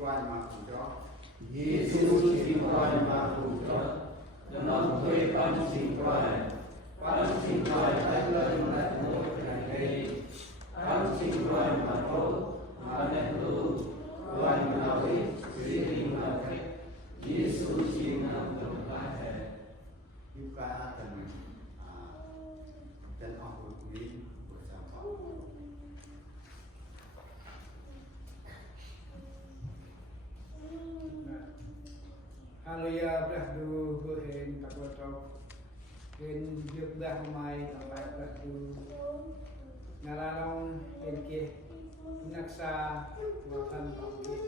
quan mà cùng cho Giêsu chinh quan mà cùng cho nó thuê con chinh quan thấy lên lại một ngày đây con chinh quan mà tốt mà nên tu quan mà nói chỉ riêng mà cách Giêsu chinh nam đồng ba hệ chúng ta cần chân học của quý của sản phẩm Hallelujah, berdoa berhen tak berdoa, hen juga mai sampai berdoa. Ngalalong henke naksa watan pangki,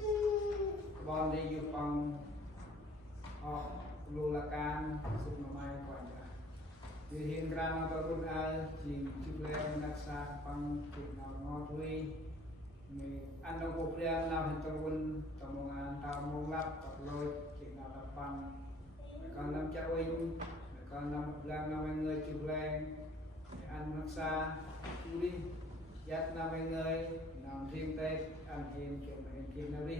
bondi yupang lulakan sumamai kuanja. Hen grama turun al jing juble naksa pang kinawatui. Anda kuprian nam turun tamungan tamulap terloi pan con năm cháu in con năm lang năm người chịu lên ăn nước xa chú đi dắt năm người làm riêng tây ăn hiền kiểu hiền kim nào đi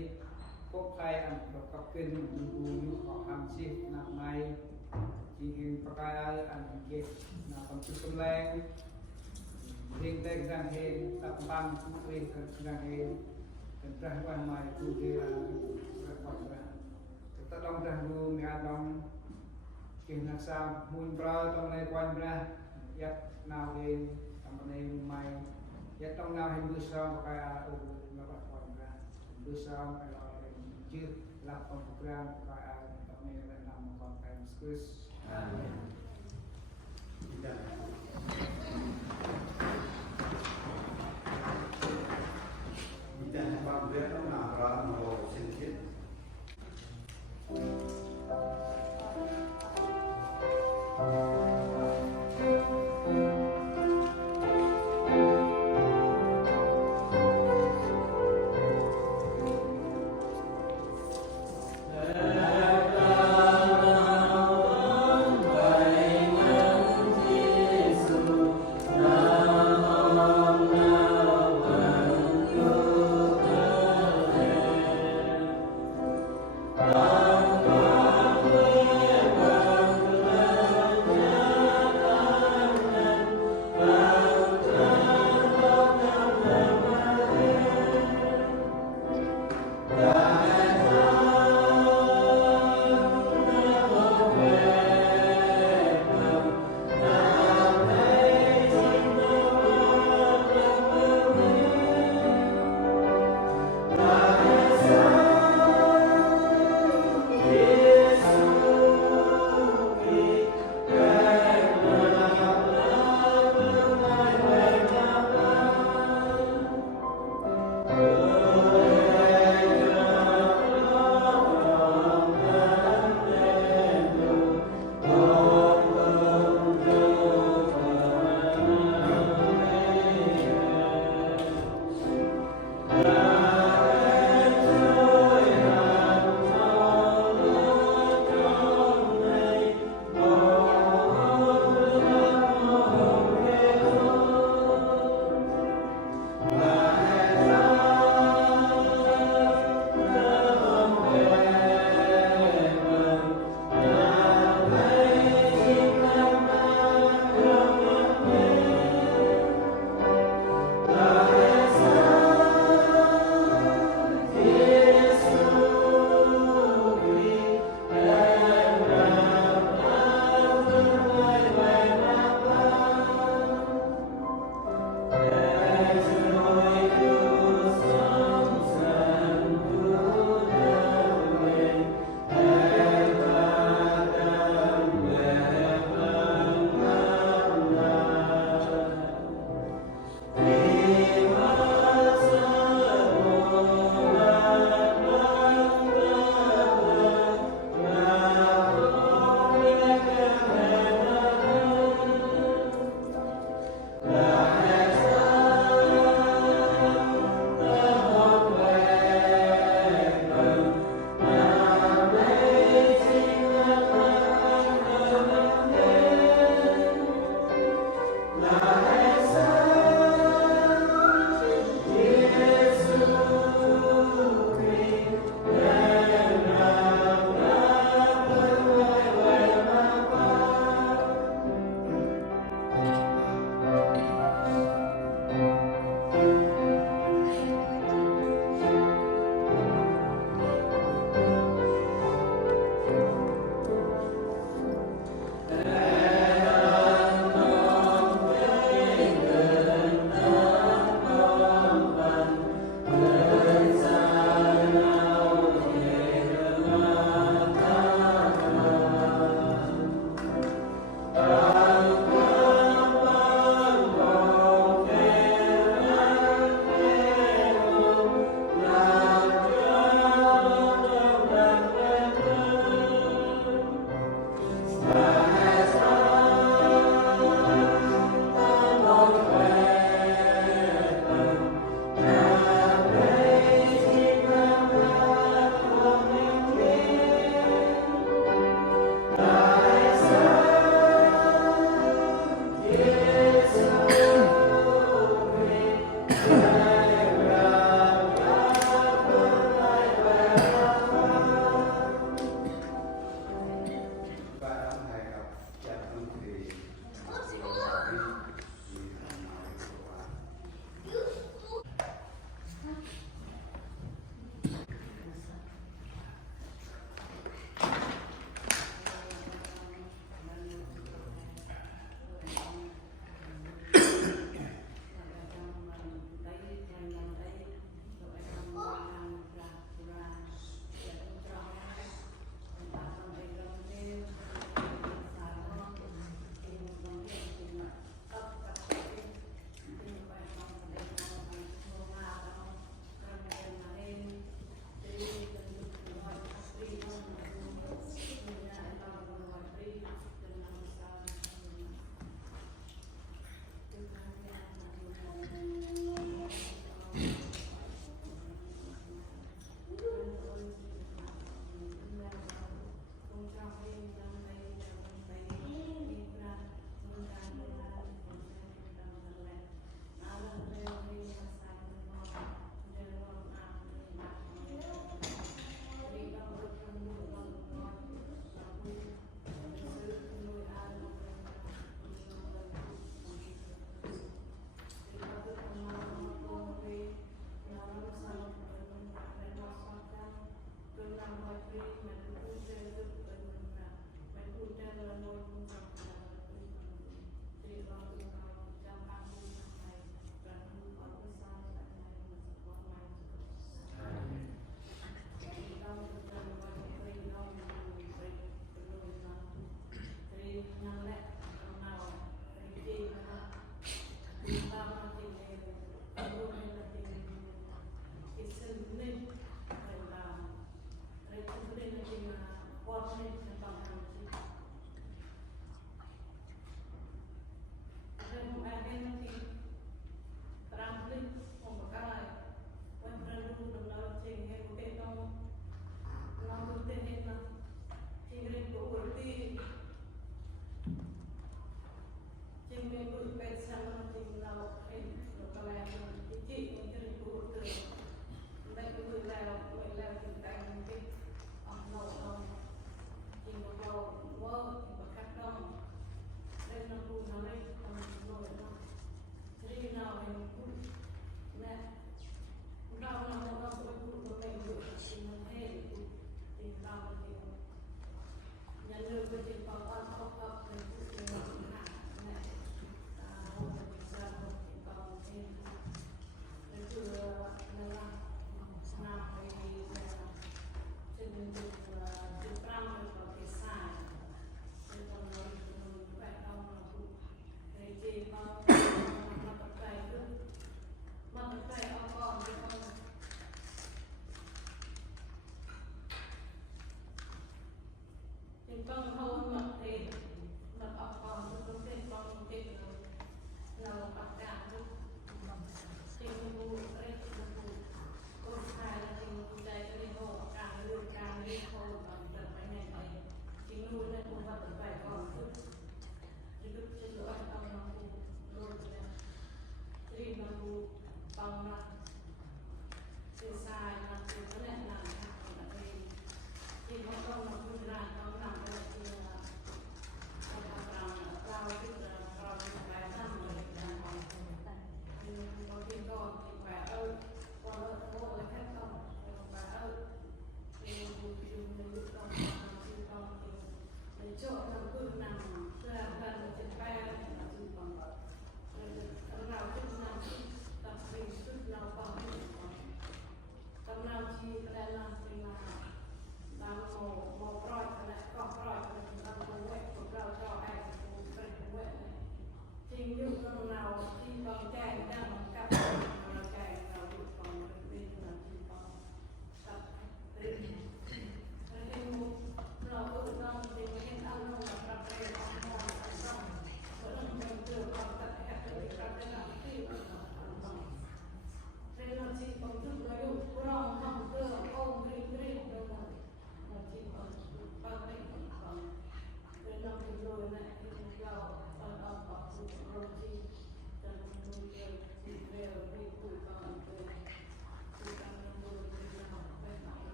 quốc khai ăn độc cấp kinh như họ ham xí năm nay chỉ hiền pakai ăn kia nào còn chút lên riêng tây rằng hiền tập ban cũng riêng rằng hiền cần ra quan mai chú đi là quan ra ta đông ra luôn nghe đông kinh nak sao mun pra trong này quan ra yết nào về trong này mai yết trong nào hình bữa sau cái nó bắt quan ra bữa sau cái lo chưa làm công program cái trong này là làm một cái skills kita hamba dia tu nak orang mau sedikit Hãy subscribe cho kênh Ghiền Mì Gõ để không bỏ lỡ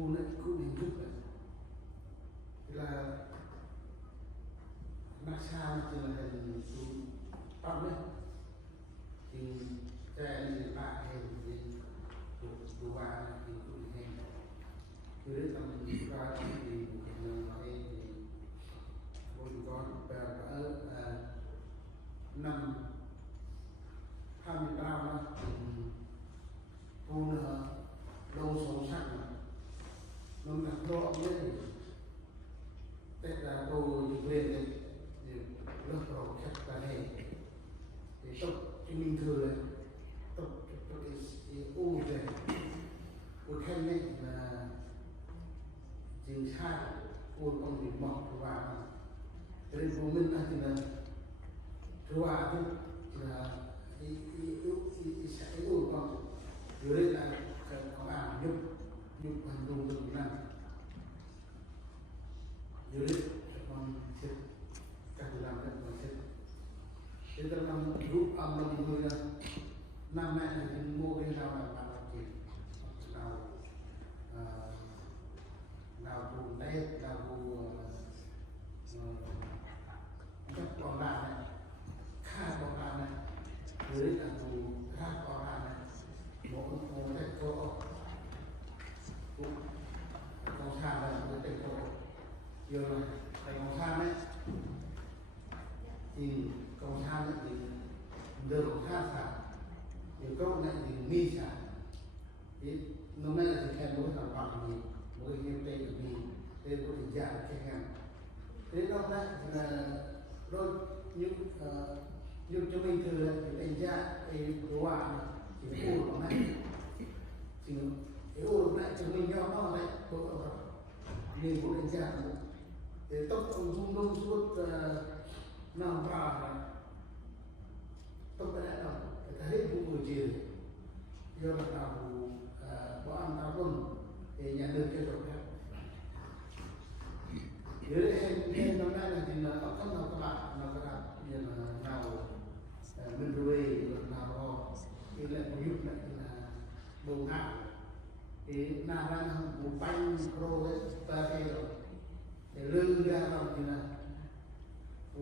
thu này cũng hình thức là nát xa nó chỉ là hình thu tóc đấy thì cái này bạn hình thì đồ bà thì cũng hình cứ đến tầm qua thì nói thì bố con ở năm 23 năm thu lâu sống sắc mà nó đặt độ đấy tết là tôi về đây thì lớp đầu khách ta này thì tóc cái mình thừa này tóc cái u này của khách này là chính xác của con bị mọc của bà cái đấy của mình là thì là thứ ba chứ là cái u con dưới đây là có ảo giúp hành động được năng dưới đây con chết các làm các con chết thế ta làm giúp âm làm người là năm nay là mình mua cái nào là bạn làm gì nào bù nét nào bù các con làm này khác con làm này dưới là bù khác con làm này mỗi cái chỗ con xa là một cái chỗ giờ này con xa đấy thì con xa đấy thì được xa xả thì câu này thì nghi xả thì lúc này là khen mỗi sản phẩm gì mỗi nhiều tên là gì tên có thể giả cái hàng thế đó là rồi nhưng cho mình thừa thì đánh giá cái đồ ăn thì ô nó này thì cái ô này cho mình nhau nó này có nên cũng đánh giá để tốc dung đông suốt năm vào tốc cái đại nào cái hết vụ buổi chiều do là nào có ăn tao luôn thì nhà nước cho được dưới đây năm nay là thì là các nào các bạn như là nào mình về nào họ thì lại có giúp lại là bầu ngạo thì nào đang một bánh pro ấy ta thấy rồi để lưng ra vào thì là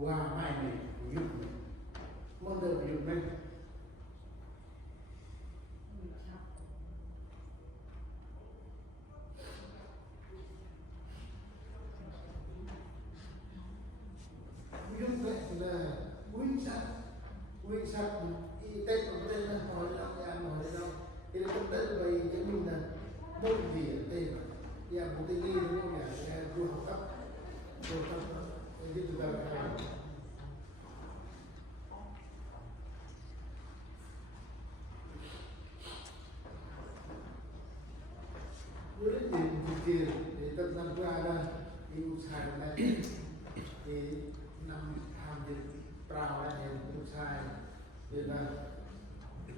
qua mai này giúp mình mong được giúp mình giúp vậy là quý sắc y tế của đây là hỏi đâu nhà hỏi đâu thì nó cũng đến vậy cho mình là môn gì ở đây nhà một tình nghi đúng không nhỉ vua học cấp chúng ta với rất nhiều tiền để tâm năm qua đây yêu xài này thì năm tham dự trao lại em cũng sai để là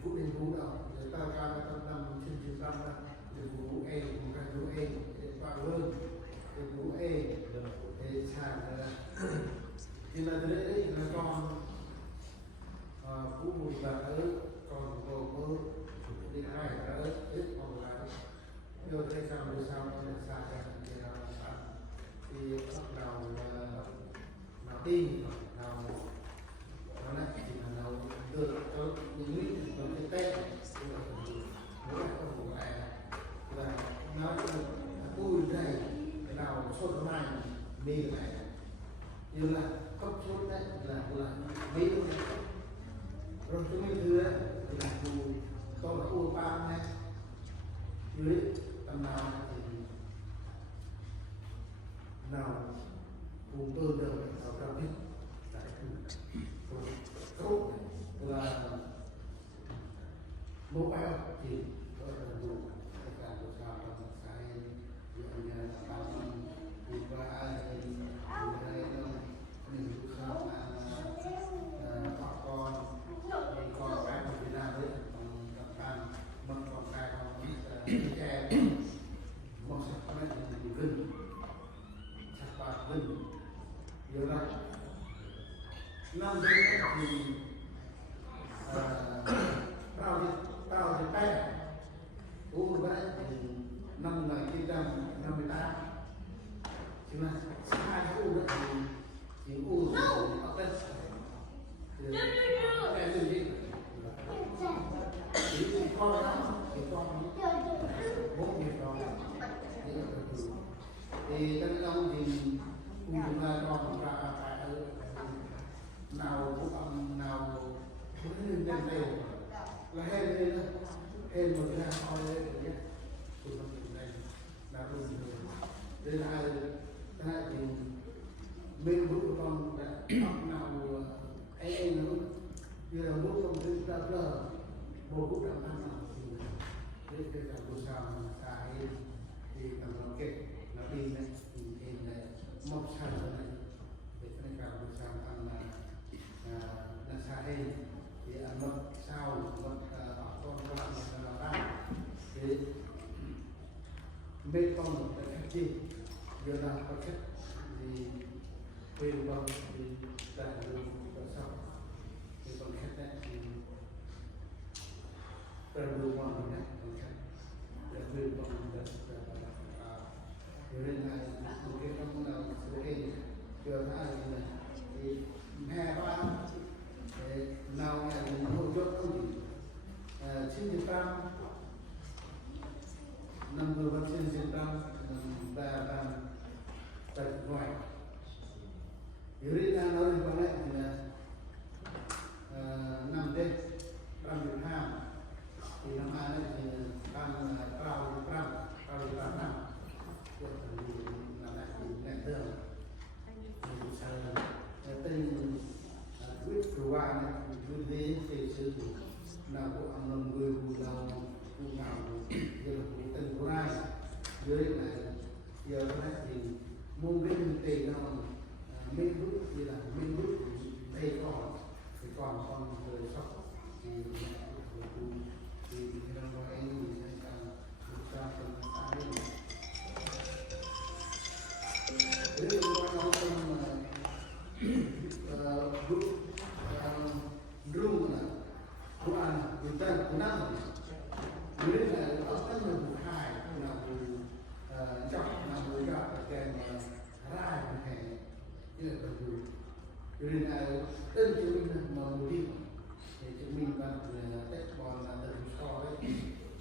cũng nên vũ đâu để ta ra là tâm năm trên chiều tâm là để vũ e cũng cả vũ e để vào hơn để vũ e để xài là thì là đấy là con vũ một là ở còn có đi hai ở ít còn lại yêu thế sao để sao để xa ra thì là thì bắt đầu là tin nào nó lại chỉ là nào được cho những người trong cái tết mỗi con của này là nó vui này nào sốt này mì này như là cốc sốt đấy là mì này rồi chúng mình thứ là tôi là u ba này dưới tầm nào thì nào cùng tôi được ở trong biết tại tốt là mẫu áo thì gọi là đủ tất cả đồ sao trong cái ví dụ như là bao năm thì qua ai thì đây đâu mình cũng sao họ con thì con cái của Việt Nam đấy còn gặp ăn mất con cái con trẻ một sắc này thì gừng sắc bạc gừng nhiều lắm năm đấy thì bao thì tay uống cái thì năm ngày 900 chứ mà hai cái u đó thì u ở đây em đừng đi thì con đó thì con bố nghiệp đó thì cái ông thì cũng là con ra nào cũng ông nào cũng lên đây là hên một cái thôi đấy nhé tụi mình này là luôn đây là hai thì bên bố của con đã nào em nó như là bố không thấy đã lờ bố cũng đã ăn nào thì đây là bố sao mà xa em thì thằng nó kệ nó đi này thì em này mọc sang này để cái cả bố sao ăn là xa em thì ăn mật sao mật con bạn là ba thì mấy con một cái cách chi giờ là có cách thì quên bằng thì tại đường có sao thì còn cách này thì tại đường bằng này còn cách để quên bằng đất nên là một cái trong nào số hình giờ hai này thì hai ba nào là mình hỗ trợ không chỉ xin Việt Nam năm người vẫn xin Việt Nam và tại ngoài Yuri đang nói với lại là năm tết năm Việt Nam thì năm nay thì đang cao năm là lại nhận thường tên quyết của anh vui đến thì sự nào của ông lòng người của nào của nào giờ là của tên của ai dưới này giờ này thì môn bên tây nào bên bước như là bên bước đây còn người sóc thì đang nói anh thì đang được ra trong sáng đấy nói rung là của anh người ta của năm dưới là ở các người một hai là chọn là người gặp kèm ra một hè như là bởi vì là tên chứng minh mà người đi để chứng minh là tết còn là từ so đấy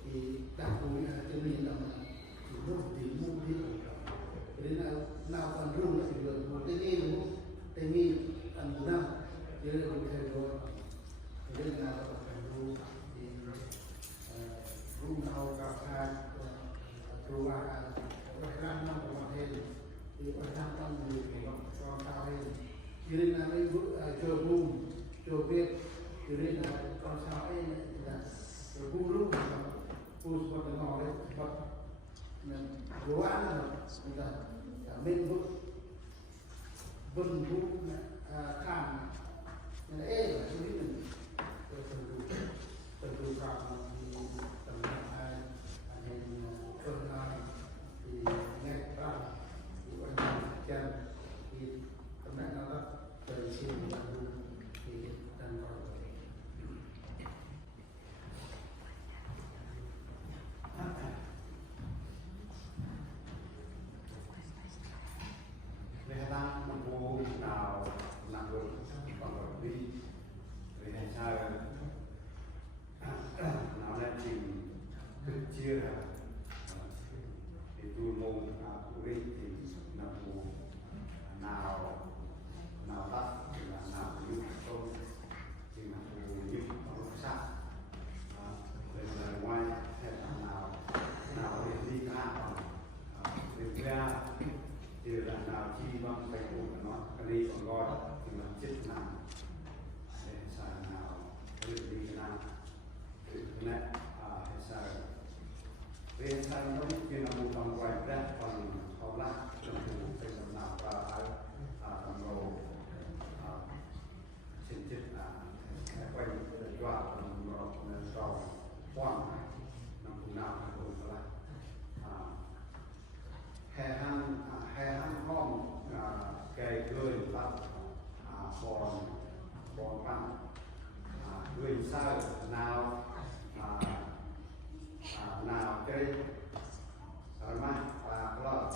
thì đặc biệt là chứng minh là chỉ có một tí mua đi thế nên là nào còn rung lại được một cái nghi đúng không cái nghi ăn một năm chứ là không thể rồi thế nên là phải rung thì rung sau cà phê rung vào phải làm năm của bạn thêm thì phải làm năm người cho cao hơn cho nên là mấy chờ vùng chờ biết cho nên là con sao ấy là vùng lúc vùng một cái ngõ đấy bật đồ ăn là bên vân vũ khám là ê là không biết mình từ từ vào thì tầm hai nên cơn hai thì nghe ra thì anh chân thì tầm này nó rất trời xin là thì đang gọi về đang một vụ nào làm được còn ở đi về hành sao nào lên trình được chia là thì tu môn của đi thì là vụ nào tắt là nào như không thì là vụ như không sát về ngoài hay là nào để đi ra để ra thì là nào chi bằng cái của nó cái đi còn gọi thì là chết nằm để xài nào để đi cái nào thì này hay xài về xài nó như là một vòng quay ra còn họ lại trong cái cái làm nào và tầm đầu trên chết là quay để cho vào quang nằm cùng nào cũng lại hè hang hôm cây gơi lắm bòn căng gơi sao nào nào cây mai và lợn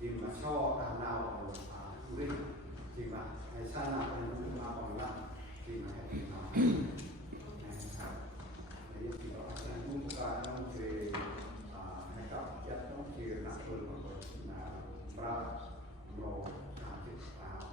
thì mà cho đàn nào ở Uri thì mà hay sang nào thì cũng là còn lại thì mà hay nó thì đó là cũng có nó về hay các chất nó chỉ là thường là ba lô thì vào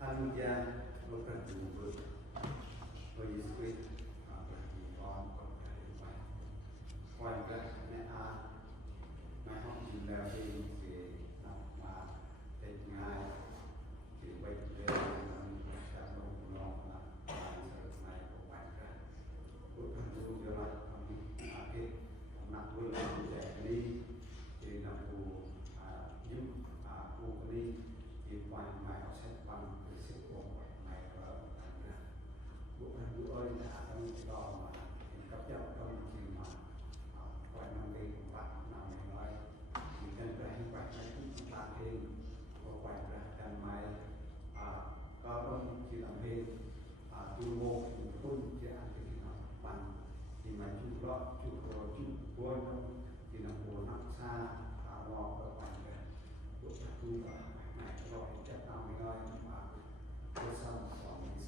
Hallelujah, bukan jubur, Yesus berarti orang dari mana? Warga Nea, mereka juga di nama Tengah, di Wajib Malaysia, Nolong, Serta warga. Bukan jubur kami akhir nak bulan jadi di nama Yuk, aku ini di mana mai sẽ bằng sự ủng hộ này của bộ phận ơi đã trong đó mà cấp cho trong chương mà quay năm đi cũng bắt nào mình nói chụp buôn thì là buồn nặng xa lò ở ngoài cái buổi thu và ngày rồi chắc nào mới nói mà tôi xong còn mình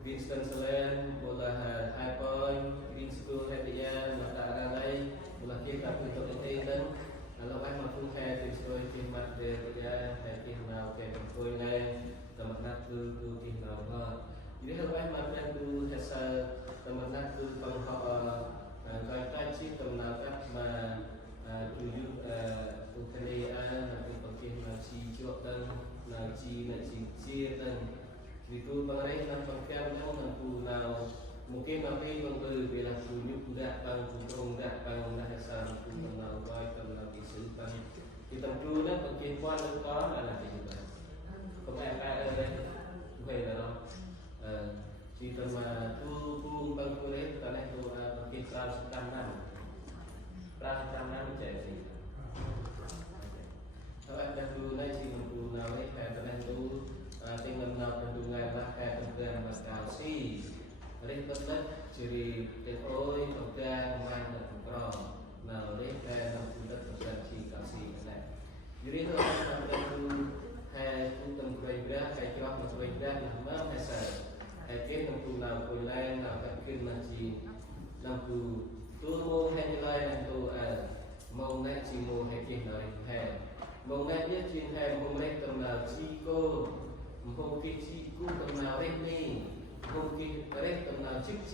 Winston Selen, bola High Point, Green School Hadiah, Mata Aralai, bola kita untuk Eden. Kalau kan mampu hai thì tôi khi mặt về cái khi nào cái tôi này tầm nát tu khi nào ho. Jadi kalau kan mặt đang tu hasa tầm nát tu bằng họ coi cái chi tầm nào các mà tu tu cái này tu bằng khi nào chi chốt tân nào chi chia tân. Itu pengarah dan pengkian yang mengenal mungkin nanti membeli bila tunjuk tidak bang tuntung tidak bang bahasa mengenal baik mengenal isu bang kita dulu nak perkempuan lekar adalah juga pengarah bukan dalam kita mah tu bang kulit tanah tu perkempuan perang jadi kalau ada dulu nanti si mengenal tanah tu dengan perlindungan bahkan dan maskasi ribet ciri tekoi pegang main dan pro nah mereka yang sudah terjadi kasih nah jadi kalau kita tu hai tu tempat kai kira tempat nama masa hai ke tentu nak kulai nak kin masih lampu tu mau hai nilai tu mau nak si mau hai ke hai mau nak dia cin hai mau mereka kenal ciko mungkin ciku kenal ni, mungkin mereka kenal cik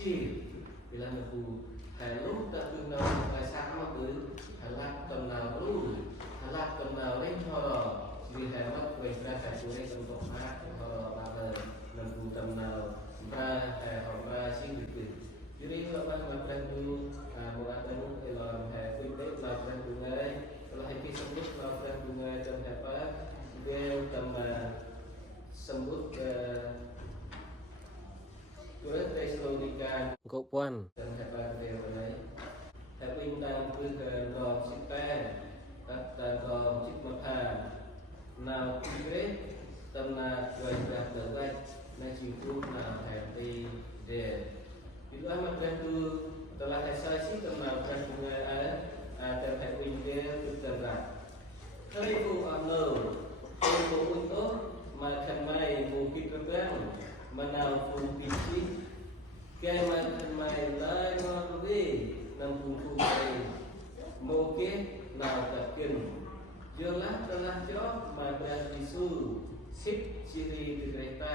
bila aku halu tak kenal sama tu, halat kenal ru, halat kenal horo, jadi halat mereka kasih untuk mak horo pada aku kenal mereka sih gitu. Jadi kalau mereka tu buat anu kalau kulit mereka bungai, kalau happy sebut mereka bungai dan apa dia tambah sembut Tuhan Tesalonika Ngọc Quan dan hebat điều này Hãy bình đẳng với đòn xích bè Các đòn xích mặt hà Nào ký ghế Tâm là người đạt được vậy Nên chỉ phút nào hẹn đi để Itu amat bantu telah saya sih kenal dengan terhadap ini tergerak. Hari itu amno untuk makan mai bukit terbang menau biji kai makan mai lai ngon đi nằm cùng mai mungkin nào takkin jelas telah jawab pada isu sip ciri kereta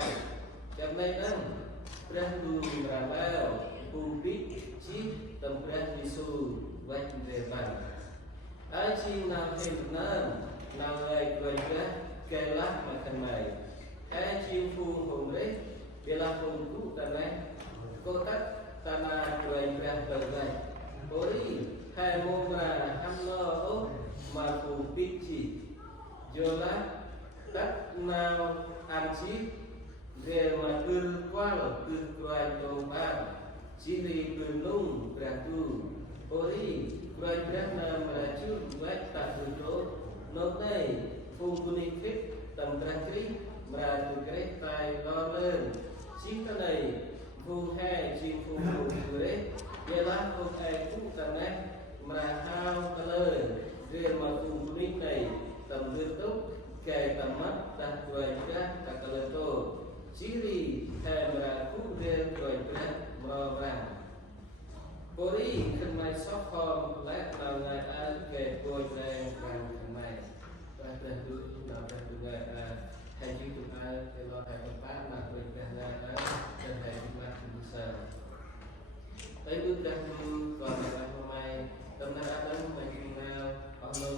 karena dan beradu merabau publik ci tempat isu baik depan aci nam henam nam lai kerja kelah makan mai aci fu homre bela pungku tanah kotak tanah kerja berbai ori hai momra hamlo o ma publik ci jola tak nào ăn chi về mà cơn qua là cơn quay đầu ba chỉ vì cơn nung beratu ori quay berang nam beraju buat tak duduk notai fungkuning fit tam terakhir beratu kereta lo lên chỉ cái này phung hai chỉ phung đấy ialah phung hai phung tanah merahau kelur dia mà fungkuning này tam duduk kai tamat tak wajah kakaleto ciri hamraku dan wajah merah pori kenai sokom lek nangai al kai wajah kan kenai pada tu pada juga haji tu al kalau hai tempat nak wajah dan hai tempat besar tapi dah dulu kalau dah ramai teman ada mengenal Allah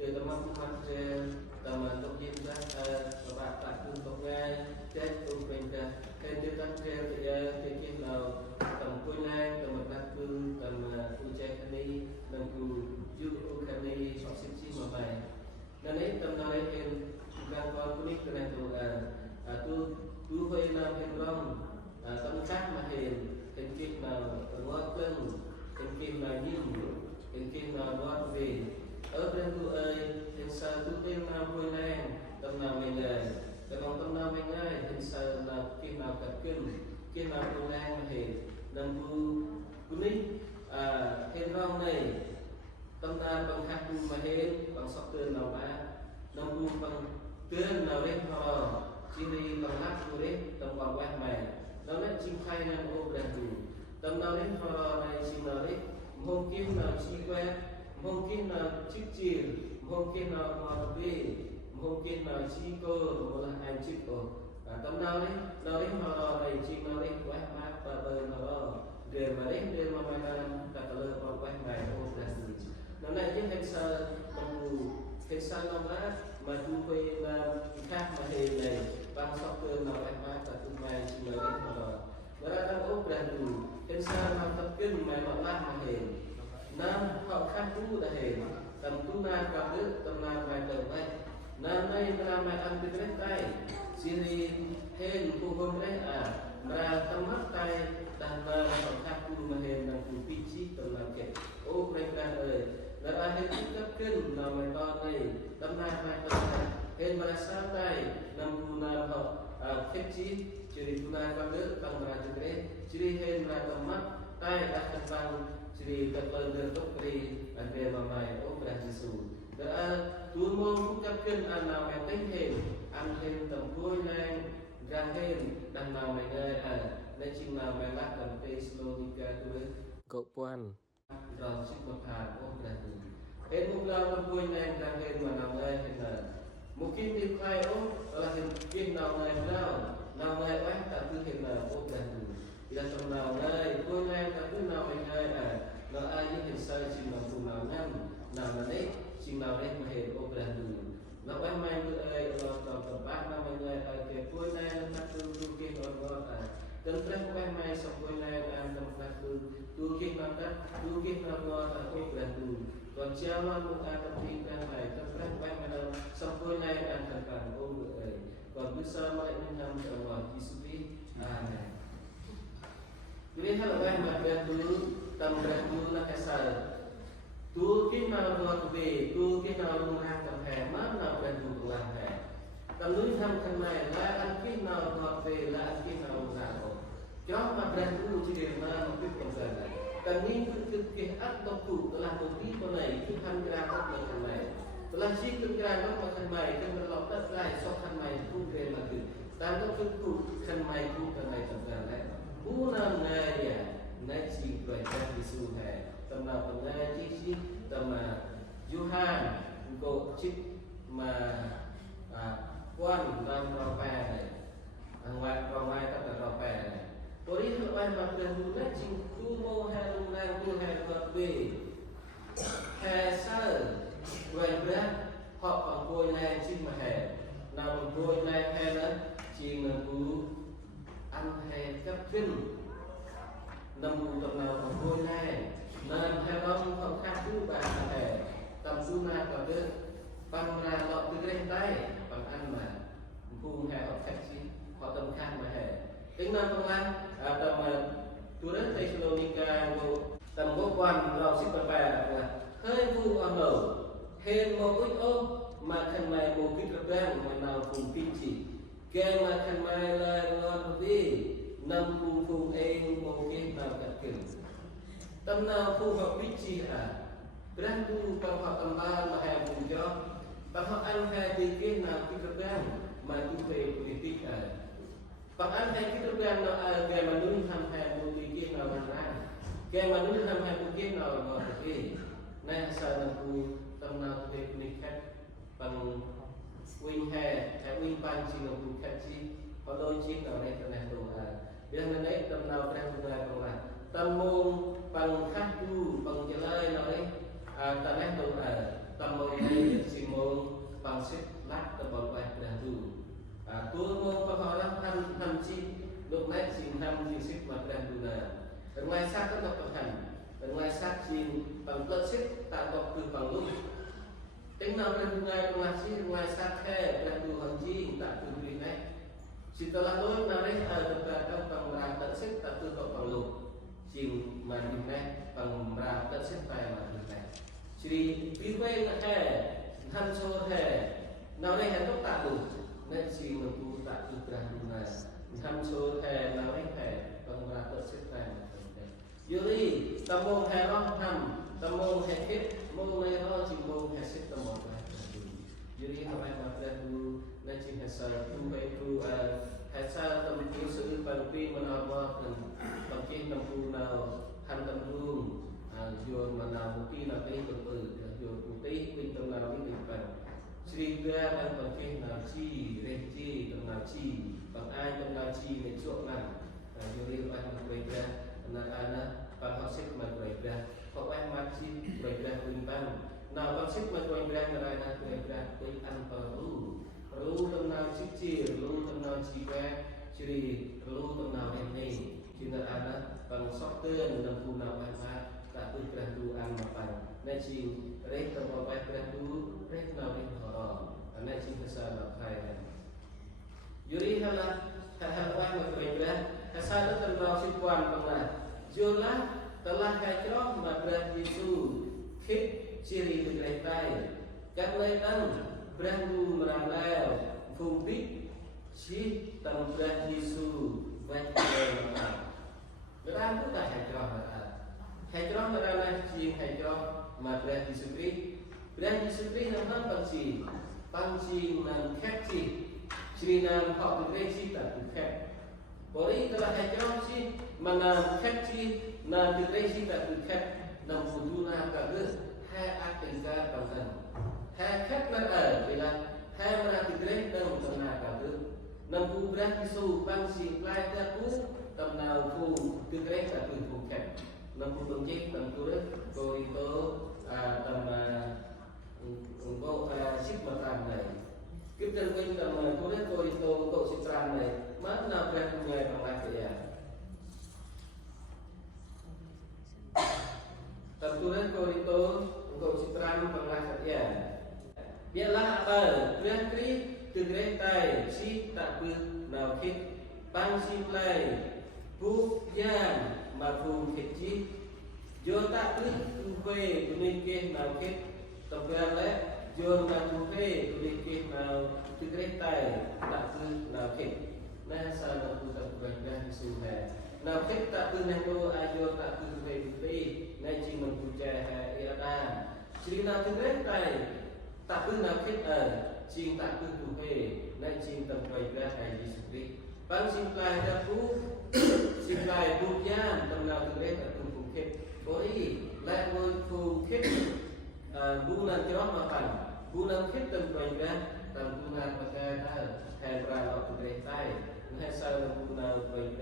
từ tâm áp mắt trên tầm tục nhiên các các bạn tại khu vực ngay trên tu hơi nam hiện rong tâm khác mà hiện kim nào ngót lưng hiện kim nào nhìn hiện kim nào ngót về ở bên tu ơi hiện sao tu tiên nào vui nang tâm nào mình đời tâm nào mình ơi hiện sao là kim nào cật kim nào vui nang mà hiện nam tu nít hiện rong này tâm ta bằng khác tu mà hiện bằng sọc tên nào ba nam tu bằng tên nào đấy họ chỉ đi bằng lắc tu đấy tâm bằng quan mày nó nên chim khai nên ô bền đủ tâm nào đến họ này chỉ nào đấy hôm kia nào chi quen hôm kia nào chích chìa hôm kia nào họ về hôm kia nào chi cơ một là hai chích cơ tâm nào đấy họ này chi nào đấy quét mát và bờ họ để mà mày làm cả tờ lơ vào quét mày ô bền đủ nó này những hành sơ hành sơ nó mà tu về là khác mà hề này bằng sọc tường nào quét mát và tu mày chỉ nào đấy họ nó đang ốp bền đủ hành sơ nó tập kinh mày nó làm mà hề nam họ khác tu là hề tầm tu nam gặp đức tầm nam mày đầu vậy nam này là mày ăn từ cái tay chỉ hên tu hôm đấy mà tâm mắt tay đang là họ khác tu mà hề đang tu pi chi tầm làm kẹt ốp lên ra ơi là hên tu tập kinh nào mày to này tâm nam mày to này hên mà sao tay nam tu nam họ khép chi jadi tunai pada tangga jere jadi hen rata mat tai akan bang jadi terlalu tertuk dari anda mamai obrah Yesus tu mau ucapkan anak yang hen an hen tempuh yang gahen dan nama yangในชิงนาเวลากันไปสโลนิกาด้วยกบวันเราชิมพาโอ้กระดูเห็นมุกเราปุยในการเห็นมานำเลยเห็นมุกินที่ใครโอ้เราเห็นกินนำเลยเรานำเลยไว้แต่คือเห็นโอ้กระดูเราทำนำเลยปุยในแต่คือนำเลยเราอายุเห็นใส่ชิงนำปูนำนั่นนำมาได้ชิงนำได้มาเห็นโอ้กระดูเราไว้ไม่คือเราต่อต่อบ้านนำเลยเก็บปุยในนักดูกินอ่อนdan terus bukan main sempurna dan tempat tu kita aku berantu dan jalan muka tertinggal baik terus bukan main sempurna dan tempat dan bisa melakukan Allah Yesus amin. Jadi hal yang berantu tempat nak kesal tu kita buat be tu kita mengangkat tempat mana berantu kelah Kalau tham khăn này là ăn cái nào ngọt về là ăn cái nào ngọt cho mà đang tu chỉ để mà một cái phần giờ này cần nghiên cứu cái áp độc thủ là một tí con này cái tham gia các loại khăn này là chỉ tham gia các loại khăn này cái mình lọc tất lại so khăn này cũng về mà từ ta nó cứ tu khăn này cũng khăn này phần giờ này u nam này này chỉ gọi là Giêsu này tầm nào tầm này chỉ tầm mà Johan có chích mà quan làm rò bè này ngoài rò ngoài các rò bè này tôi đi học bài mà cần đủ đất chính tu mô hay lung lang tu hay vật về hè sơ về bữa họ bằng côi này chính mà hè nào bằng côi này hè đó chỉ là cú ăn hè cấp kinh nằm ngủ tập nào bằng côi này nằm hè đó họ khác thứ bà hè tầm tu na còn được bằng ra lọ từ lên tay bằng ăn mà khu hè họ khách chi họ tầm khác mà hè tính năng công an tầm tu đất Thessalonica tầm có quanเราสิบแปดเคยพูดเอาหนูเห็นโมกุยโอมาขันไม่โมกิตระแบงมานาฟูพิจิแกมาขันไม่ลายรอนวีนำฟูเองโมกิตนากัดกินตำนาฟูเขาพิจิberang tu kalau tambah mahal punya, kalau anhai dikit nak kita bang, maju ke politik Pakan hai kita bang nak gaya manusia hamhai politik nak mana, gaya manusia hamhai politik nak apa lagi? Nah asal aku tamna ke politik pang win hai win pan cing nak politik cing, kalau cing nak naik tanah tu biar naik tamna berang tu nak apa? Tamung pang khatu pang jelai nak ta nói tôi tâm môn này chỉ môn bằng sức lát tập bằng bài đàn tu tôi môn có họ lắm năm chi lúc nãy chỉ năm chi sức mà đàn tu là ở ngoài sát các độc hành ở ngoài sát chỉ bằng cơn sức tạo độc từ bằng lúc tính nào đàn tu này ngoài chi ngoài sát khe đàn tu hành chi tạo từ việc này setelah lu narik tentang pemerataan sih tak tuh kok perlu chim mà mình này bằng ra tất xếp tay mà mình này chỉ vì quên là hè thân số hè nào đây hè tốt tạ đủ nên chỉ mình tu tạ tu ra là thân số hè nào đây hè bằng ra tất xếp tay mà mình này dưới đi tâm môn hè nó thầm tâm môn hè kết môn này nó chỉ môn hè xếp tâm môn này dưới đi nào đây mà ra tu nên chỉ hè sợ tu về tu hay sao tâm cứu sự bằng pin mà nào bằng trên đồng phù nào hành tâm luôn dồn mà nào một kia là cái đồng dồn một tí bên tâm nào cái bình bằng suy ra đang bằng trên nào chi lên chi tâm nào chi bằng ai tâm nào chi để chỗ nào dồn đi anh mà quay ra là bằng họ xích mà quay ra họ anh mà chi quay ra bình bằng nào bằng xích mà quay ra là quay ra quay ăn bằng lu tâm nào chi lu tâm nào chi qua chỉ lu tâm nào em này chỉ là anh bằng sót tên đồng phù nào anh ta đã tự ra tu ăn mà bằng nên chỉ rét tâm vào bài ra tu rét nào đi họ nên chỉ phải sao là phải dưới hay là quan mà phải ra hay sao đó tâm vào sinh quan bằng là chưa lá telah hijrah madras Yesus khit ciri bergerai các nơi tăng Brandu merandau Fumbik si Tambran Yesus Vajra Brandu tak hijrah merana si hijrah madras Yesus Christ Brand Yesus Christ nampak pangsi nan khép si Sri Nam họ bergerai si tak khép Bori telah hijrah si mana khép si na bergerai si tak khép nam fuduna kaga hai atinga bằng hai khách nan ở vì là hai mana tigre đang tầm nào cả thứ năm phu brand Yesu bang si lai ta cú tầm nào phu tigre cả từ phu khách năm phu tầm chết tầm tu đấy rồi có tầm có ship mà làm này kiếp chân quanh tầm tu đấy rồi có ship làm này mất nào brand người bằng lại vậy à tầm tu đấy rồi có ship làm bằng lại vậy à biarlah apa Kristi tegre tai si tak pu nào khit bang si play bu yan mà phù khit chi do tak pu tu về tu nên ke nào khit tập ra lấy do mà tu về tu nên ke nào tegre tai tak pu nào khit nên sao nào tu tập ra Yesu hè nào khit tak pu nên tu ayo tak pu về tu nên chỉ mình tu cha hai ada chỉ nào tegre tai tak pernah kita sing tak tuhe nan sing tempai hai Yesus Kristus bang sing lai da pu sing lai bu yan tam na tu le tak tu khet bori lai ngoi pu khet bu nan kira makan bu nan khet tempai tam tu na pakai hai ra lo tu le tai hai sao bu na pai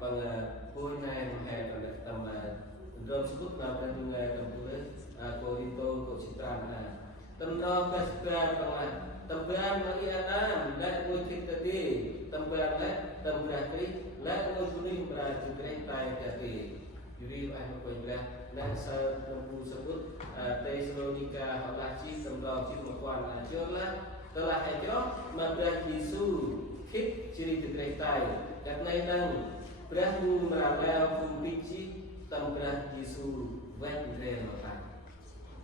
bằng bôi này hai tam rom sebut na tu ngai tam tu le Korinto ko citran Tentang kesehatan pengat, tempat bagi Adam, nak mungkin tadi, tempat nak, tempat kiri, nak mungkin berarti kereta tadi. Jadi apa pun nak sebut sebut Tesalonika halachi tempat cipuan ajarlah telah hijrah madras Yesus khit ciri kereta. Karena yang berani merambau kumpici tempat Yesus wajib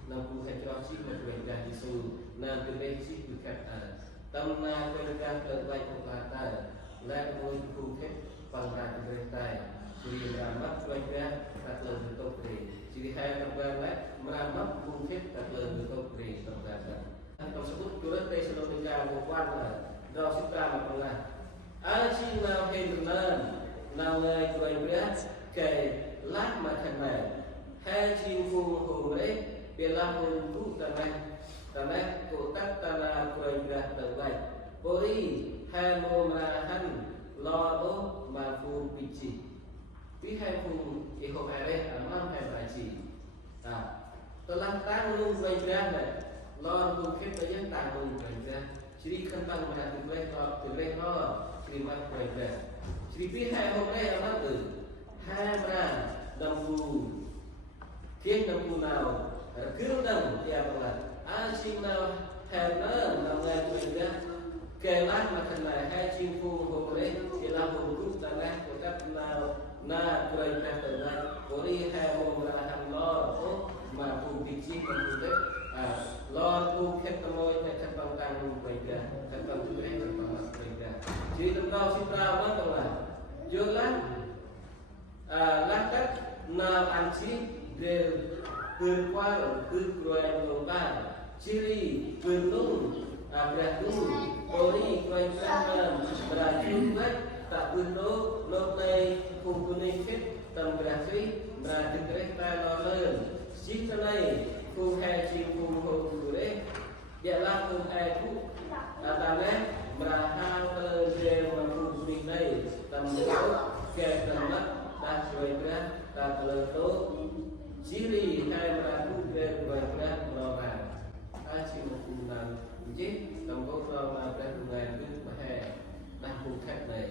Nampu hijrah si berkedah Yesus na beresi berkata tamna berkah terbaik kata la mui kuket pangkat bertai jadi meramat berkah tak lebih topri jadi hai tempat meramat kuket tak lebih topri terbaik tersebut turut Tesalonika bukan dah sita mapalah asin na hendan na lai berberat ke lak makan hai cingfu hore Biarlah untuk tanah kotak tanah kurang terbaik. Bori hai merahan lo mafu pici. Pihai pun ikut areh amam hai baci. Telah tanggung bergerak lo bukit bayan tanggung bergerak. Jadi kentang mana terbaik terbaik lo terima bergerak. Jadi pihai hore amam tu hai merah dampu kian dampu nào kêu đằng ya bằng là asing nào hèn nơ nào ngay quên ra kể lát mà thật là hai chim phu hồ đấy thì là một lúc ta nè của các nào na cười ta tự này có đi hai mồm là hàng lo tốt mà phù bị chi mà phù đấy lo tu khép tâm môi này thật bằng càng quay cả thật bằng tu đấy thật bằng mặt quay cả chỉ tâm đau xin đau mất đâu là vô lắm lát cách nào ăn chi đều vượt qua ở cứ rồi đồ ba chiri vượt luôn berarti Polri kerajaan berajumlah tak butuh notai kumpulkan tembrasi berarti kereta lalu sitanai kuhai cipu kumpulkan dia langsung aku katanya merahal kerja kumpulkan tembrasi ke tempat dah sudah tak leto ciri hai berlaku ke berlaku normal aci menggunakan chứ đồng có mà ra cùng ngày cứ mà hè đang cùng khách này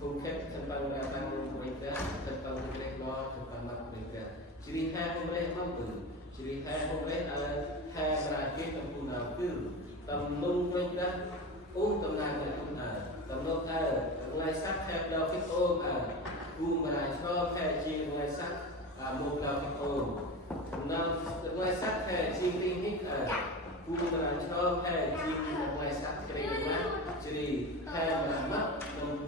cùng khách thân bằng ra tăng mình ra thân bằng cái lo thân bằng mặt mình ra chỉ đi hai hôm nay không từ chỉ đi hai hôm nay là hai ra cái tầm cùng nào cứ tầm lung quanh ra uống tầm nào này cũng tầm lông tầm ngày sắc hẹp đầu cái ôm cùng mà lại cho hè chi ngày sắc một đầu cái ôm nào ngày sắc hè chi tinh hít Kuburan cho hai chim ngoài sắc cây quá, chỉ hai mà mắt còn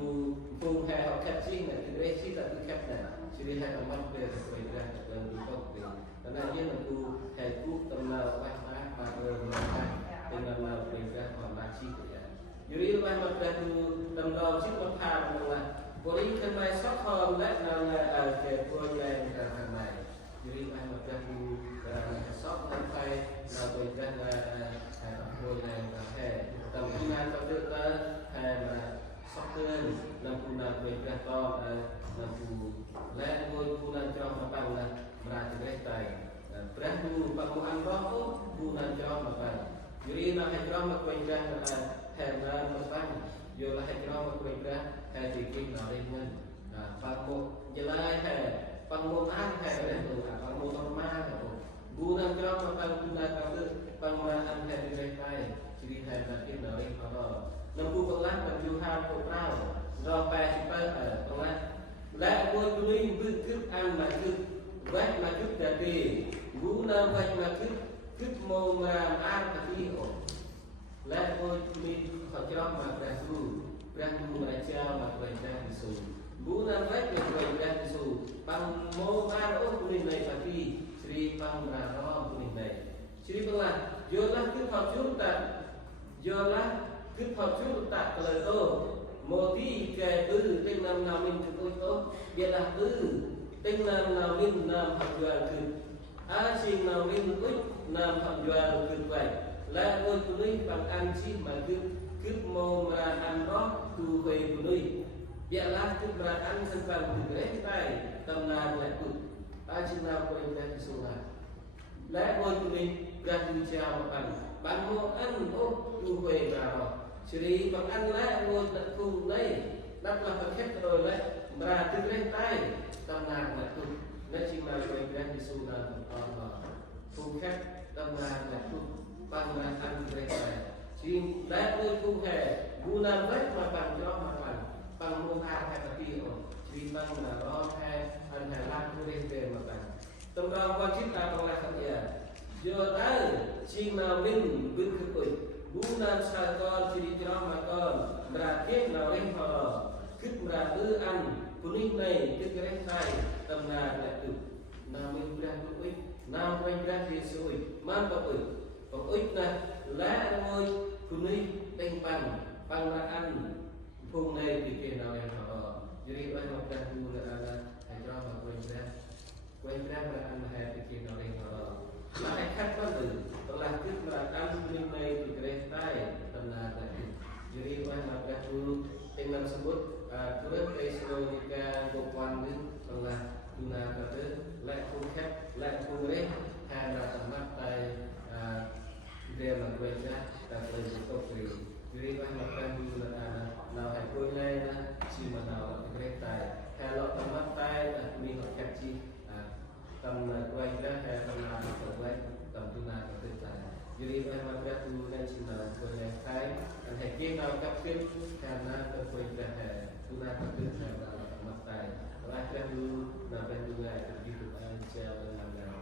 phun hai học cách chi này thì đây chỉ là cái cách này, chỉ hai con mắt về rồi ra gần đi không về, cho nên như là tu hai cúp tầm nào quay phá và rồi mà quay, tầm nào về ra còn ba chi vậy. Jadi quay mặt ra tu tầm đầu chiếc mặt phàm là, body thân này sắp hơn đấy nào là ở cái đôi này là thằng này, jadi quay mặt ra tu sắp thân phải là tôi rất là đôi này là hè tầm khi nào tôi được hè mà sắp lên làm phụ nam về ra to làm phụ lẽ ngôi phụ nam cho mà bằng là ra từ đây tài rất nhiều bằng một ăn đó phụ nam cho mà bằng jadi là hai cho mà quay ra là hè là mà bằng giờ là hai cho mà quay ra hè thì kinh nào đây mình bằng một giờ lại hè bằng một ăn hè đấy rồi bằng một con ma rồi bulan kerana panggunaan kata penggunaan hari raya ciri khas nanti dari kalau lembu pelan penjualan kopral ropai super pelan lại ngôi tulis bukit an makut vách makut dari guna vách makut kut mau meram tapi lại ngôi tulis họ cho mà berahu raja makraja disu guna vách makraja disu pang mau baru tulis naik tapi Sri Pangraro kuning này, Sri Pangla, jolah cứ học chút tạ lời tô, một tí kẻ tư tên nam nào mình thực ôi tô, biệt là tư tên nam nào mình nam học doan cực, xin nào mình ích nam học doan cực vậy, lại ngôi của nuôi bằng ăn chi mà cứ mô mà ăn đó tu về của nuôi, biệt là cứ mà ăn thân bằng từ đấy tay tâm nào lại cực. Xin nào quay ra cái số này lẽ ngôi tụi mình ra từ chào mà bạn mua ăn tu về nào xử bằng ăn lẽ ngôi tận cùng đây đắp là phần khép rồi đấy mà từ lên tay tâm nàng là tu lẽ xin nào quay ra cái số này còn cùng khép tâm nàng là tu bằng là ăn từ lên tay xin lẽ ngôi cùng hè bu nam vết mà bằng cho mà bằng mua hai hay là kia rồi chỉ bằng là đó hai anh Hà Lan tôi đem về mà bạn trong đó quan chức ta bằng là không giờ giờ tới chi nào mình bước cái tuổi bố nam sai con chỉ đi cho mà con mà tiếp nào đến họ kích mà ư ăn của ninh này kích cái đấy sai tầm nào lại được nào mình ra tuổi nào quanh ra thì rồi mang vào tuổi còn ít này lá ngôi của ninh đánh bằng là ăn vùng này thì kia nào em họ jadi banyak dan dulu ada hijrah quay ra là ăn hè thì kia nào đây họ lại khách quan từ telah kita akan menilai di kereta telah tadi jadi banyak dan dulu dengan sebut terus Thessalonica bukan telah guna kata lại không khách lại không rét hay là tầm mắt tay dia là quay ra tại đây sẽ tốt rồi jadi banyak dan dulu nào hay quay lên chỉ mà nào là kereta hay là tầm mắt tay mình học cách chi tầm quay ra hay tầm nào tầm quay tầm tu nào tầm tự tại Jadi memang dah tu dan cina boleh kai dan hakim kalau kapten karena terpilih tu nak kapten karena matai. Kalau kan dulu nak juga begitu aja dengan yang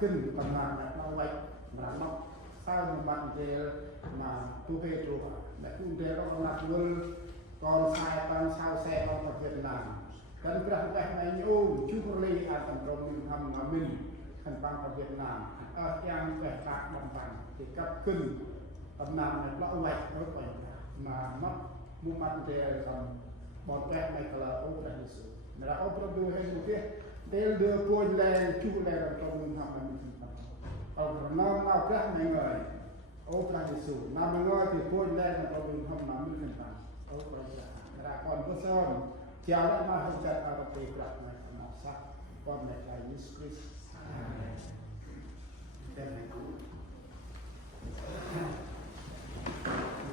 ขึ้นประมาณแบบเอาไว้มาเนาะสร้างมันเดลมาตูเปโตรแบบตูเดลเราหลักเงินก่อนชายตอนชาวแซ่เราประเทศนามกันกระทั่งในโอ้ชุกรีอาจำตรงทำมามินขันปังประเทศนามยังแบบกากบังบังที่กับขึ้นตำนานแบบเราไว้ไว้ก่อนมาเนาะมุมันเดลทำบอลแกไม่กระโอ้ได้ที่สุดเมื่อเราเอาประตูให้ดูที่Del dia pun lain, cuba lain atau minta kami simpan. Kalau nama kerah mengai, orang itu nama mengai di pun lain atau minta kami simpan. Orang itu, rakon besar, tiada mahal jatuh atau pekerjaan mereka masa, kon mereka Yesus. Dan itu,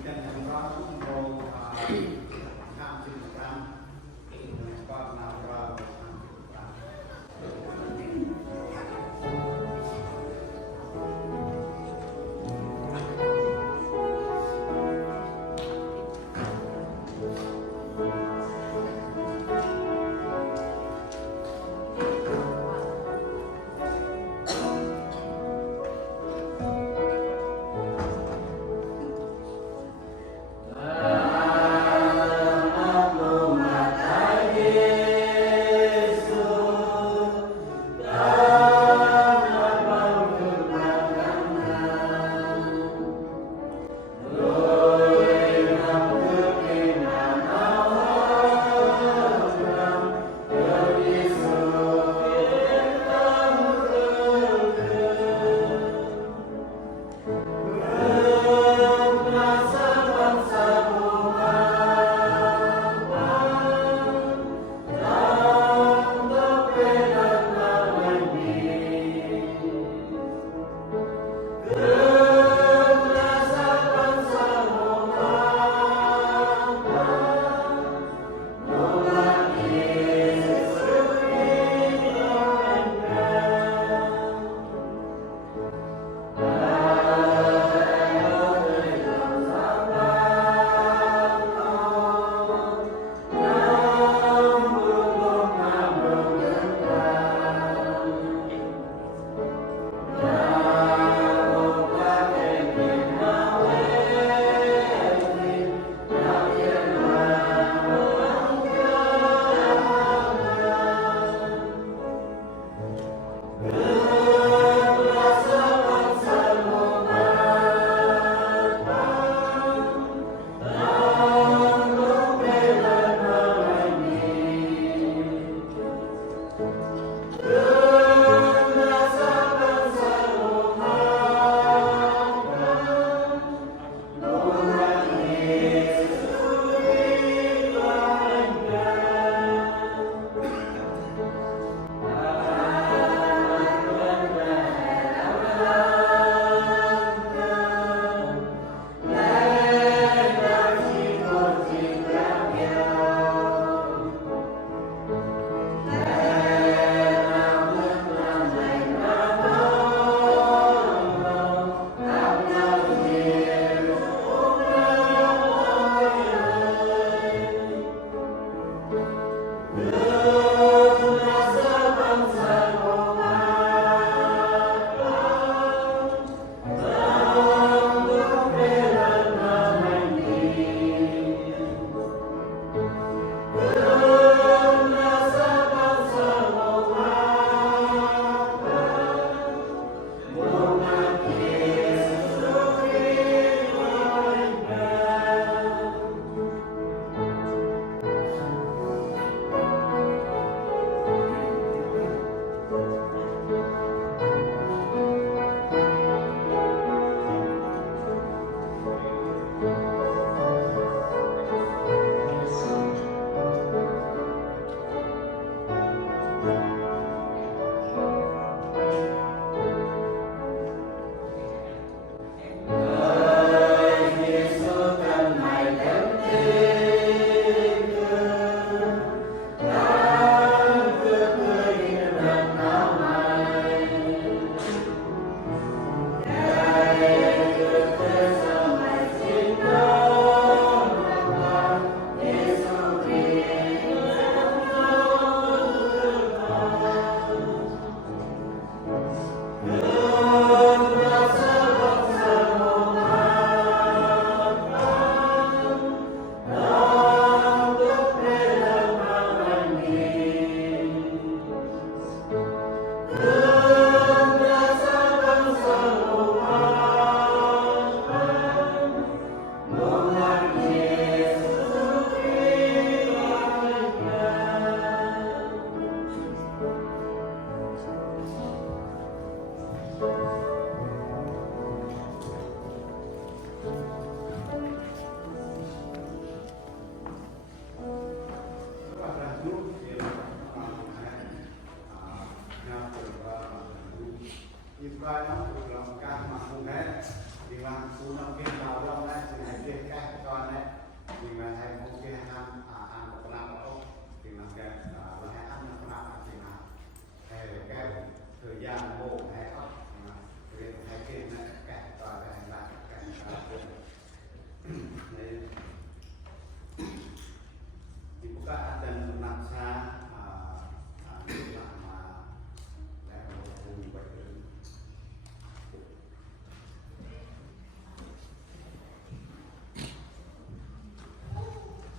dan yang baru untuk hampirkan sebab nama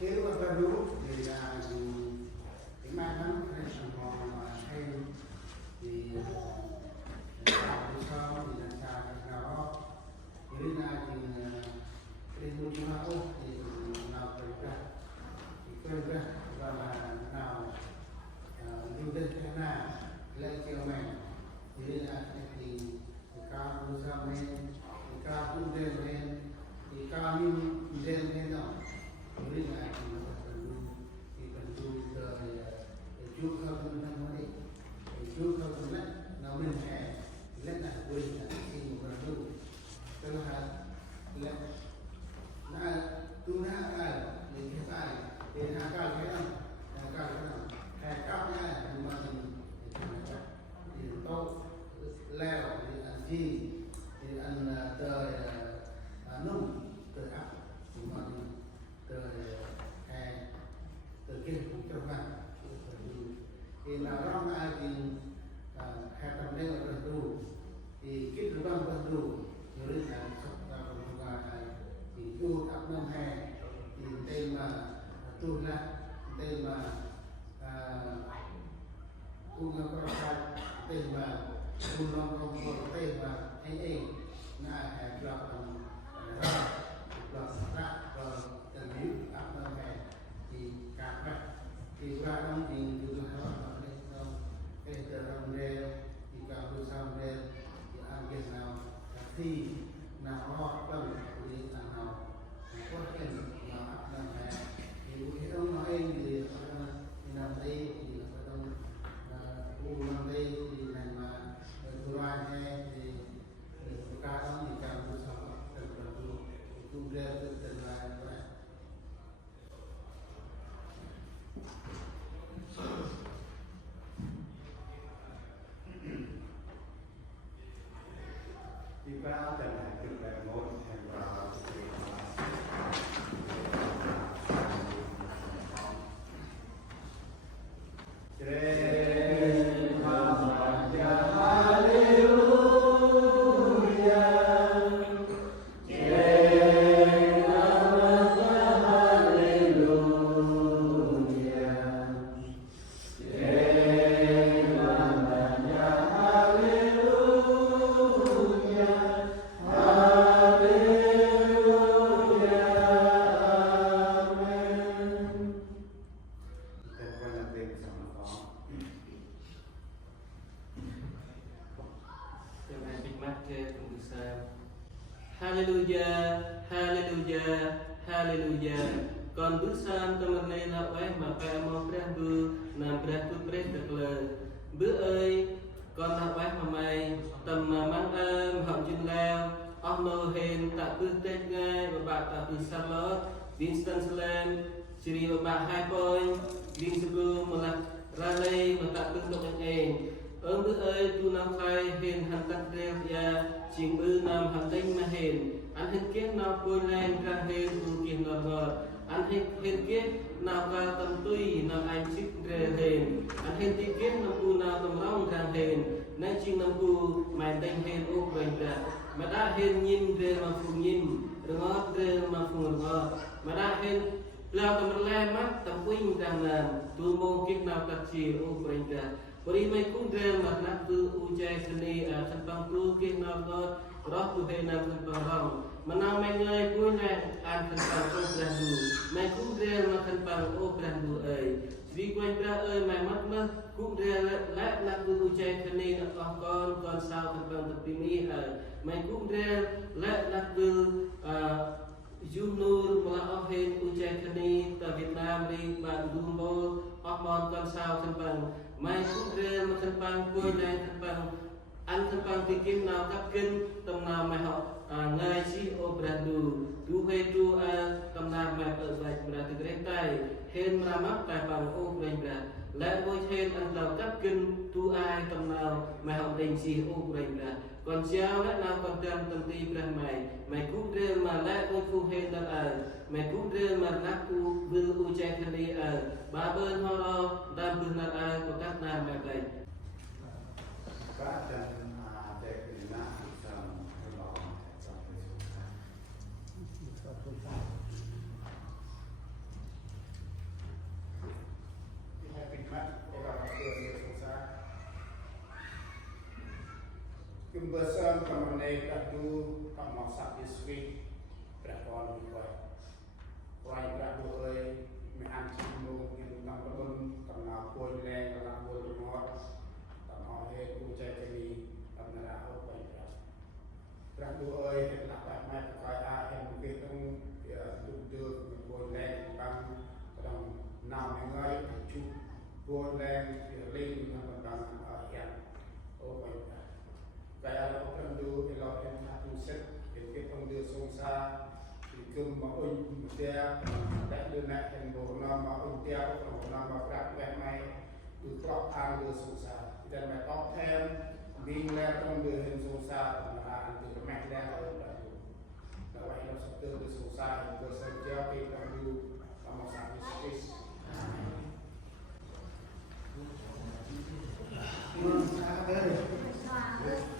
kế hoạch ta đúng thì là cái mai mắn hay sản phẩm hay thì làm sao thì làm sao đó thì đến nay thì một chúng ta thì nào phải ra thì quên ra và nào du lịch thế nào lễ chiều mẹ thì đến nay thì cao như sao men thì cao cũng lên lên thì cao như lên lên nào thì đến nay thì cần du đời chú không thân thân đấy chú không thân đấy nào mình sẽ lên lại quên là khi một lần du cho nó là tu na thì hiện tại thì hai cái thế nào hai cấp nha nhưng mà thì tốt leo thì ăn chi thì ăn trời nung trời áp nhưng mà trời hè trời kia cũng cho vàng thì là rong ai thì hai trăm leo ở đủ thì kết được rong vẫn đủ rồi đến là thì tu áp năm hè thì tên mà tu ra tên mà tu nó có sai tên mà tu nó không có tên mà anh ấy là hẹp lọt ra và tận hữu áp năm hè thì cả mặt thì qua năm thì tu là nó ở đây đâu cái giờ năm đêm thì cả tu sau đêm thì ăn cái nào thì nào họ tâm đi nào có cái nào áp năm hè thì cái ông nói em thì nằm đây thì ông u nằm đây thì này mà tôi nói nghe thì ca đó thì càng tôi sao cần tu ra từng là vậy thì ra trận này từ ngày một thành vào Hallelujah, Hallelujah, Hallelujah. Còn bước sang tâm này là quay mà phải mongព្រះគឺnamព្រះទូតព្រះទឹកលើbước ơi con là quay mà mày tầm mà mang ơn họng chân leo ông nô hên tạ bước tết ngay và bạn tạ bước xa lót Winston Slam Siri và bạn hai bôi Winston mà là ra đây mà tạ bước độc anh em ơn bước ơi tu nam khai hên hành tắc rêu ya chìm bư nam hành tinh mà hên anh hên kết nào bôi lên ra hên tu kiên ngọt ngọt anh hên kết nào cao tâm tuy nào anh chích rê hên anh hên tí kết nào cu nào tâm rong ra hên nên chinh nào cu mày tinh hên ốc vành ra mà đã hên nhìn rê mà phùng nhìn ngọt rê mà phùng ngọt mà đã hên lao tâm le mắt tâm quynh rằng là tu môn kết nào tập trì ốc vành ra bởi vì cũng rê mà nắp tu u chay sân đi ở sân băng tu kết nào ngọt đó tu hên nào sân băng rong mà nào mày người vui này ăn thân bằng ô brand đủ mày cũng rê mà thân bằng ô brand đủ ấy vì quanh ra ơi mày mất mất cũng rê lại là tu chay thân đi là con sao thân bằng tập tim ý ở mày cũng rê lại là tu Junur mà ở hên u chay thân đi tại Việt Nam đi bạn Dumbo hormone con sao thân bằng mày cũng rê mà thân bằng vui này thân bằng anh thân bằng thì kim nào cấp kinh tầm nào mày học ngay si ô brandu tu he tu tầm nào mày ở vậy mà từ cái tay hên mà mắc tại bằng ô brand ra lại ngôi hên anh nào cấp kinh tu ai tầm nào mày học đình si ô brand ra còn sao lại nào còn trăm tầm ti brand mày cũng rêu mà lại ngôi phu hên đang ở mày cũng rêu mà nát u vư u chay thân đi ở ba bên ho lo đam bưng là ai của các nào mày vậy các trận để người ta làm cái đó trong cái Kebesaran kemenai kadu kamu sakit sweet berapa ni kau, kau berapa oi mehan cimu yang tentang perun tentang pun leng tentang pun rumah tentang he kucai kini tentang apa berapa oi nak mai kau yang mungkin tung duduk pun leng tentang nam mengai cu pun leng leng tentang yang oh Kaya orang tu elok yang satu set, kita panggil sungsa, kita mahu dia, tak ada nak yang bernama mahu dia, berama berat mai, tu klop anggur sungsa. Kita mai top 10, bingler panggil yang sungsa, mana tu mai dia orang tu. Kalau yang satu tu sungsa, yang bersedia kita panggil sama satu space.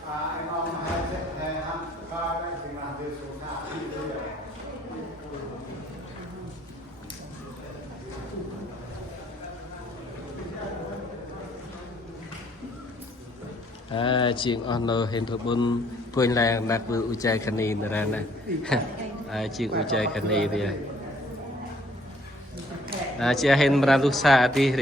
Anh ông hay sẽ thề hắn có cái gì làm việc xuống thả đi bây giờ chuyện honor hiện thực bún phơi làng đặt vừa ucai khani ra nè chuyện ucai khani thì chị hiện ra lúc xa đi